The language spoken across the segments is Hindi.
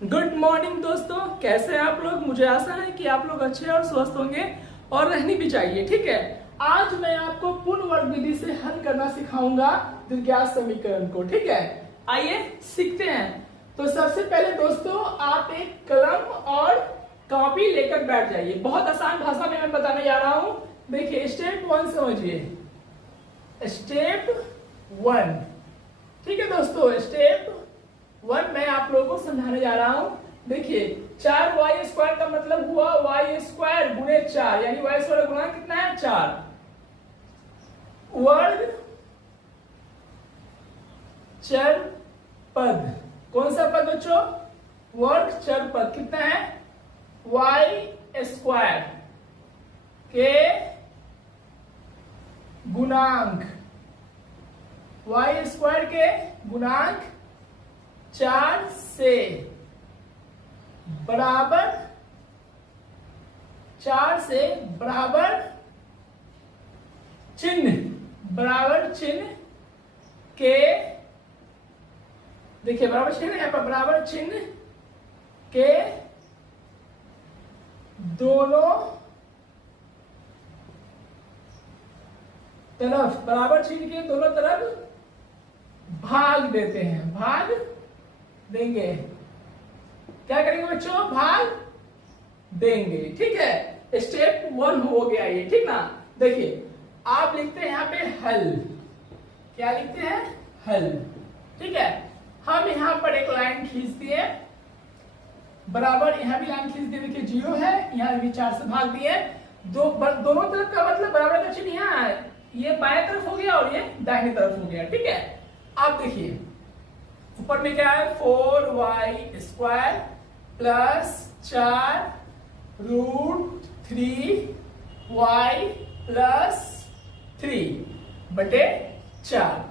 गुड मॉर्निंग दोस्तों, कैसे हैं आप लोग। मुझे आशा है कि आप लोग अच्छे और स्वस्थ होंगे और रहनी भी चाहिए। ठीक है, आज मैं आपको पूर्ण वर्ग विधि से हल करना सिखाऊंगा द्विघात समीकरण को। ठीक है, आइए सीखते हैं। तो सबसे पहले दोस्तों आप एक कलम और कॉपी लेकर बैठ जाइए। बहुत आसान भाषा में मैं बताने जा रहा हूं। देखिए स्टेप 1 समझिए। स्टेप 1, ठीक है दोस्तों, स्टेप 1 मैं आप लोगों को समझाने जा रहा हूं। देखिए 4y² का मतलब हुआ y² गुणे 4, यानी y² गुणा कितना है 4। वर्ग चर पद, कौन सा पद बच्चों? वर्ग चर पद कितना है y² के गुणांक, y² के गुणांक 4 से बराबर, 4 से बराबर चिन्ह, बराबर चिन्ह के, देखिए बराबर चिन्ह यहाँ पर, बराबर चिन्ह के दोनों तरफ, बराबर चिन्ह के दोनों तरफ भाग देते हैं, भाग देंगे। क्या करेंगे बच्चों? भाग देंगे। ठीक है, स्टेप 1 हो गया ये, ठीक ना। देखिए आप लिखते हैं यहाँ पे हल, क्या लिखते हैं? हल। ठीक है, हम यहाँ पर एक लाइन खींच दिए, बराबर यहाँ भी लाइन खींच दिए। देखिए 0 है, यहाँ भी 4 से भाग दिए। दोनों तरफ का मतलब बराबर का चिन्ह यहाँ है, ये बाएं तरफ हो गया और ये दाहिनी तरफ हो गया। ठीक है, आप देखिए ऊपर में क्या है, 4y² plus 4 root 3y plus 3 बटे 4।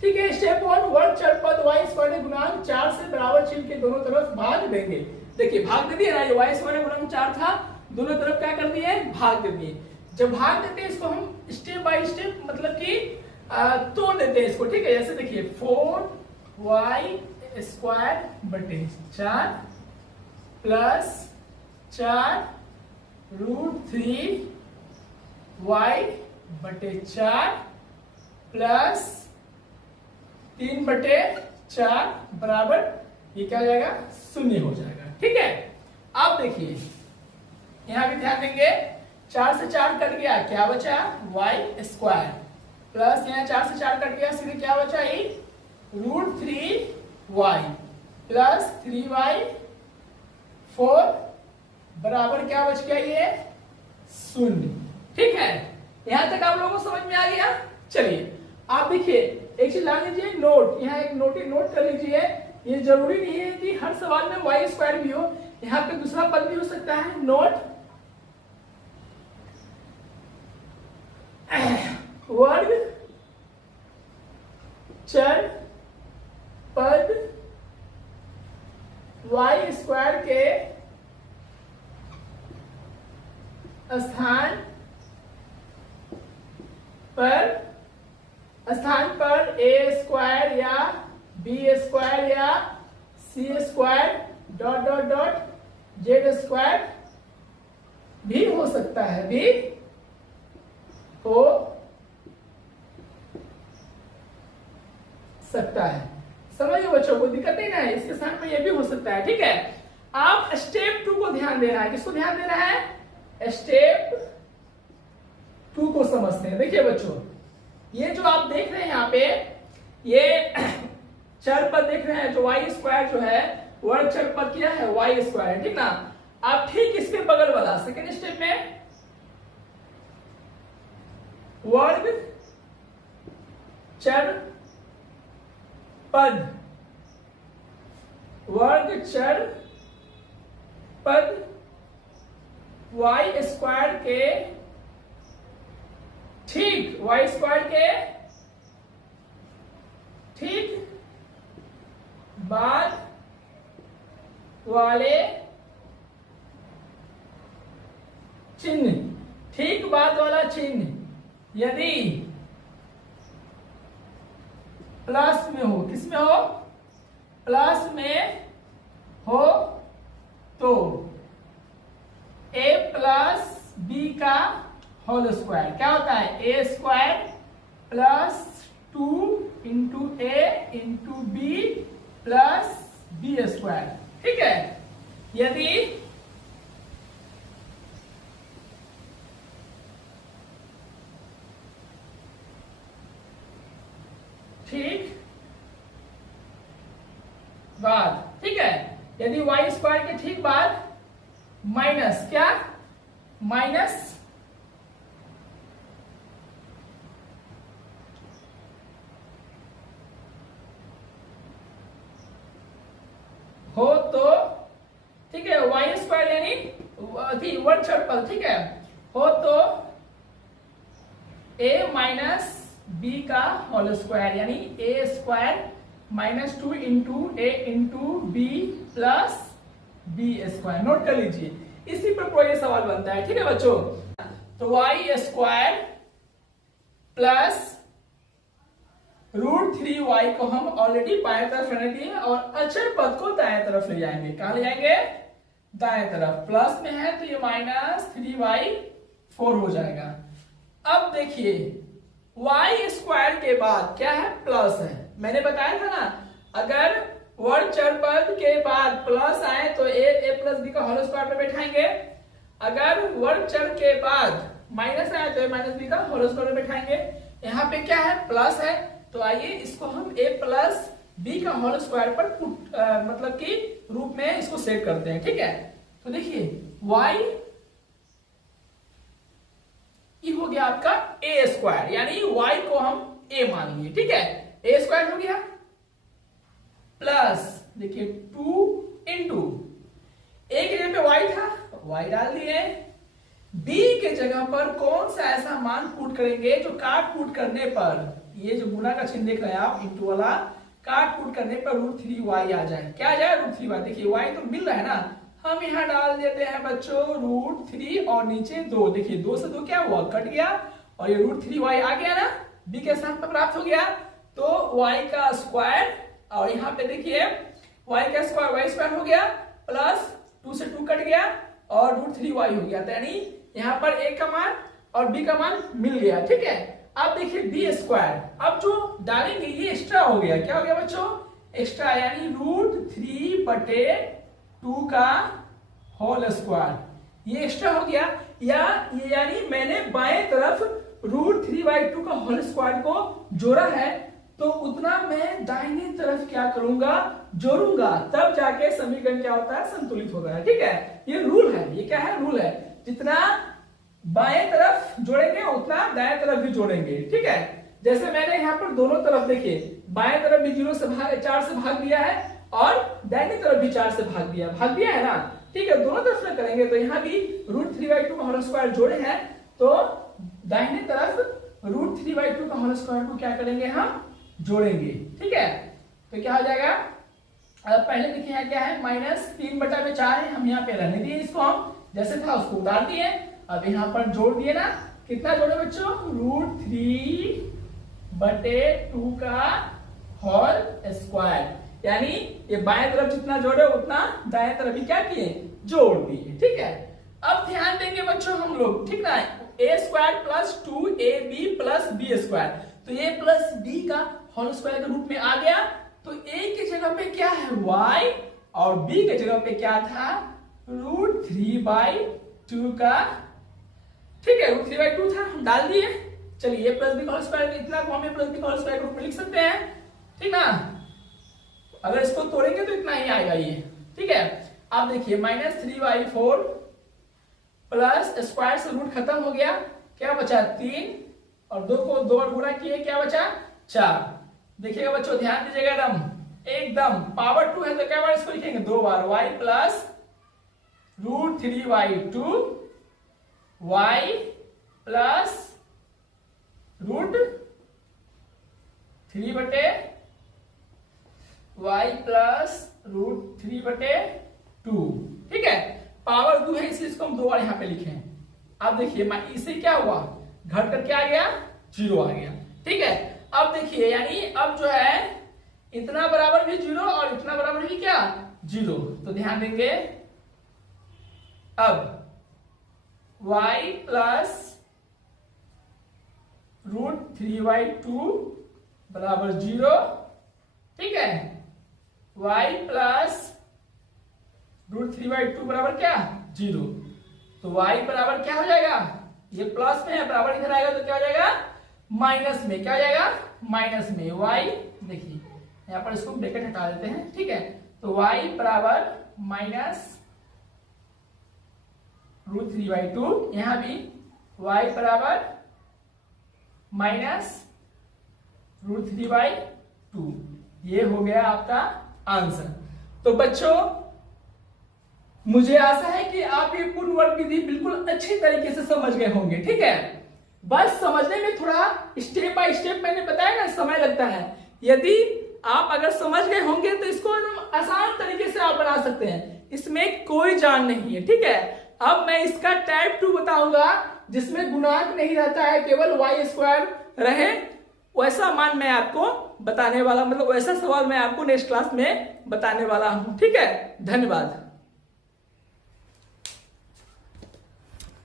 ठीक है, स्टेप 1 वर्ग चर पद y² के गुणांक 4 से बराबर चिन्ह के दोनों तरफ भाग देंगे। देखिए भाग दे दिए ना, ये y² गुणांक 4 था, दोनों तरफ क्या कर दिए? भाग दे दिए। जब भाग देते हैं इसको हम स्टेप बाय स्टेप मतलब कि तोड़ देते हैं इसको। ठीक है, जैसे देखिए 4y² बटे 4 प्लस 4 रूट 3y बटे 4 प्लस 3 बटे 4 बराबर, ये क्या हो जाएगा? 0 हो जाएगा। ठीक है, अब देखिए यहां भी ध्यान देंगे, 4 से 4 कट गया, क्या बचा? y² प्लस यहाँ 4 से 4 कट गया, सीधे क्या बचा? रूट 3y प्लस 3y 4 बराबर क्या बच गया? ये 0। ठीक है, यहां तक आप लोगों को समझ में आ गया। चलिए आप देखिए एक चीज ला लीजिए, नोट, यहाँ एक नोट कर लीजिए। ये जरूरी नहीं है कि हर सवाल में y² भी हो, यहाँ पे दूसरा पद भी हो सकता है। नोट वर्ग चर पद y² के स्थान पर a² या b² या c² dot dot dot z² भी हो सकता है, भी हो सकता है। समझिए बच्चों, कोई दिक्कत नहीं ना है, इसके साथ में ये भी हो सकता है। ठीक है, आप स्टेप 2 को ध्यान देना है। किसको ध्यान देना है? स्टेप 2 को समझते हैं। देखिए बच्चों, ये जो आप देख रहे हैं यहाँ पे, ये चर पद देख रहे हैं, जो y² जो है वर्ग चर पद क्या है? y²। ठीक ना। आप ठीक इसके बगल वाला सेकेंड स्टेप में वर्ग चर पद, वर्ग चर पद y² के ठीक, y² के ठीक बाद वाले चिन्ह, ठीक बाद वाला चिन्ह यदि प्लस में हो, किस में हो? प्लस में हो तो a प्लस बी का होल स्क्वायर क्या होता है, A square plus 2 into A into B plus B square. ठीक है, यदि ठीक बाद, ठीक है, यदि वाई स्क्वायर के ठीक बाद माइनस क्या, माइनस हो तो, ठीक है, वाई स्क्वायर यानी वर्ग छठपद, ठीक है, हो तो a माइनस बी का होल स्क्वायर यानी A square minus 2 into A into B plus B square. Note कर लीजिए, इसी पर कोई सवाल बनता है। ठीक है बच्चों, तो वाई स्क्वायर प्लस √3y को हम ऑलरेडी बाएं तरफ रहने दिए और अचर पद को दाएं तरफ ले जाएंगे। कहां ले जाएंगे, दाएं तरफ। प्लस में है तो ये -3y4 हो जाएगा। अब देखिए y स्क्वायर के बाद क्या है, प्लस है। मैंने बताया था ना, अगर वर्ग चर पद के बाद प्लस आए तो a प्लस बी का होल स्क्वायर पे बैठाएंगे, अगर वर्ग चर के बाद माइनस आए तो a माइनस बी का होल स्क्वायर पे बैठाएंगे। यहाँ पे क्या है, प्लस है, तो आइए इसको हम a प्लस बी का होल स्क्वायर पर मतलब कि रूप में इसको सेट करते हैं। ठीक है, तो देखिए y ये हो गया आपका a स्क्वायर यानी y को हम a मान लिए। ठीक है, a स्क्वायर हो गया प्लस देखिए 2 इंटू a की जगह पे y था, y डाल दिए, b के जगह पर कौन सा ऐसा मान पुट करेंगे जो काट पुट करने पर, ये जो गुना का चिन्ह देख रहे हैं आप इंटू वाला, काट पुट करने पर √3y आ जाए। क्या आ जाए, √3y। देखिए y तो मिल रहा है ना, हम यहाँ डाल देते हैं बच्चों √3 और नीचे 2। देखिए 2 से 2 क्या हुआ, कट गया और ये √3y आ गया ना, b के स्थान पर प्राप्त हो गया। तो y का स्क्वायर और यहाँ पे देखिए y का स्क्वायर y स्क्वायर हो गया प्लस 2 से 2 कट गया और √3y हो गया। तो यानी यहाँ पर a का मान और b का मान मिल गया। ठीक है, अब देखिए b स्क्वायर, अब जो डालेंगे ये एक्स्ट्रा हो गया। क्या हो गया बच्चों, एक्स्ट्रा, यानी √3/2 का होल स्क्वायर ये एक्स्ट्रा हो गया। या ये यानी मैंने बाएं तरफ √3/2 का होल स्क्वायर को जोड़ा है, तो उतना मैं दाहिनी तरफ क्या करूंगा, जोड़ूंगा, तब जाके समीकरण क्या होता है, संतुलित होता है। ठीक है, ये रूल है, ये क्या है, रूल है। जितना बाएं तरफ जोड़ेंगे उतना दाएं तरफ भी जोड़ेंगे। ठीक है, जैसे मैंने यहाँ पर दोनों तरफ देखिए, बाएं तरफ भी 4 से भाग दिया है और दाहिनी तरफ भी 4 से भाग दिया है ना। ठीक है, दोनों तरफ में करेंगे तो यहाँ भी √3/2 का होल स्क्वायर जोड़े हैं, तो दाहिनी तरफ √3/2 का होल स्क्वायर को क्या करेंगे, हम जोड़ेंगे। ठीक है, तो क्या हो जाएगा, पहले देखिए यहाँ क्या है, -3/4 है, हम यहाँ पे रहने दिए, इसको हम जैसे था उसको उतार दिए। अब यहाँ पर जोड़ दिए ना, कितना जोड़े बच्चों, √3/2 का होल स्क्वायर, यानी ये बाएं तरफ जितना जोड़े उतना दाएं तरफ भी क्या किए, जोड़ दिए। ठीक है, अब ध्यान देंगे बच्चों हम लोग, ठीक ना, a² plus 2ab plus b square, तो a प्लस b का होल स्क्वायर के रूप में आ गया। तो a की जगह पे क्या है, y, और b के जगह पे क्या था, √3/2 का, ठीक है, √3/2 था, हम डाल दिए। चलिए a प्लस बी का होल स्क्वायर इतना को हम a प्लस बी का होल स्क्वायर के रूप में लिख सकते हैं। ठीक ना, अगर इसको तोड़ेंगे तो इतना ही आएगा ये। ठीक है, आप देखिए -3/4 प्लस स्क्वायर से रूट खत्म हो गया, क्या बचा 3 और 2 को 2 बार गुणा किए, क्या बचा 4। देखिएगा बच्चों, ध्यान दीजिएगा, एकदम पावर 2 है तो क्या बार इसको लिखेंगे, 2 बार, y plus √3/2 y plus y plus √3/2। ठीक है, पावर 2 है इसलिए इसको हम 2 बार यहाँ पे लिखे हैं। अब देखिए इससे क्या हुआ, घट कर क्या आ गया, 0 आ गया। ठीक है, अब देखिए यानी अब जो है इतना बराबर भी 0 और इतना बराबर भी क्या 0। तो ध्यान देंगे, अब y प्लस √3/2 बराबर 0। ठीक है, y प्लस √3/2 बराबर क्या, 0। तो y बराबर क्या हो जाएगा, ये प्लस में है, बराबर इधर आएगा तो क्या हो जाएगा, माइनस में। क्या हो जाएगा, माइनस में। y देखिए यहां पर इसको ब्रैकेट हटा देते हैं। ठीक है, तो y बराबर माइनस √3/2, यहां भी y बराबर माइनस √3/2। ये हो गया आपका आंसर। तो बच्चों, मुझे आशा है कि आप ये पूर्ण वर्ग विधि बिल्कुल अच्छी तरीके से समझ गए होंगे। ठीक है, बस समझने में थोड़ा स्टेप बाय स्टेप मैंने बताया ना, समय लगता है। यदि आप अगर समझ गए होंगे तो इसको एकदम आसान तरीके से आप बना सकते हैं, इसमें कोई जान नहीं है। ठीक है, अब मैं इसका टाइप 2 बताऊंगा जिसमें गुणांक नहीं रहता है, केवल y² रहे। वैसा मान मैं आपको बताने वाला, मतलब वैसा सवाल मैं आपको नेक्स्ट क्लास में बताने वाला हूं। ठीक है, धन्यवाद।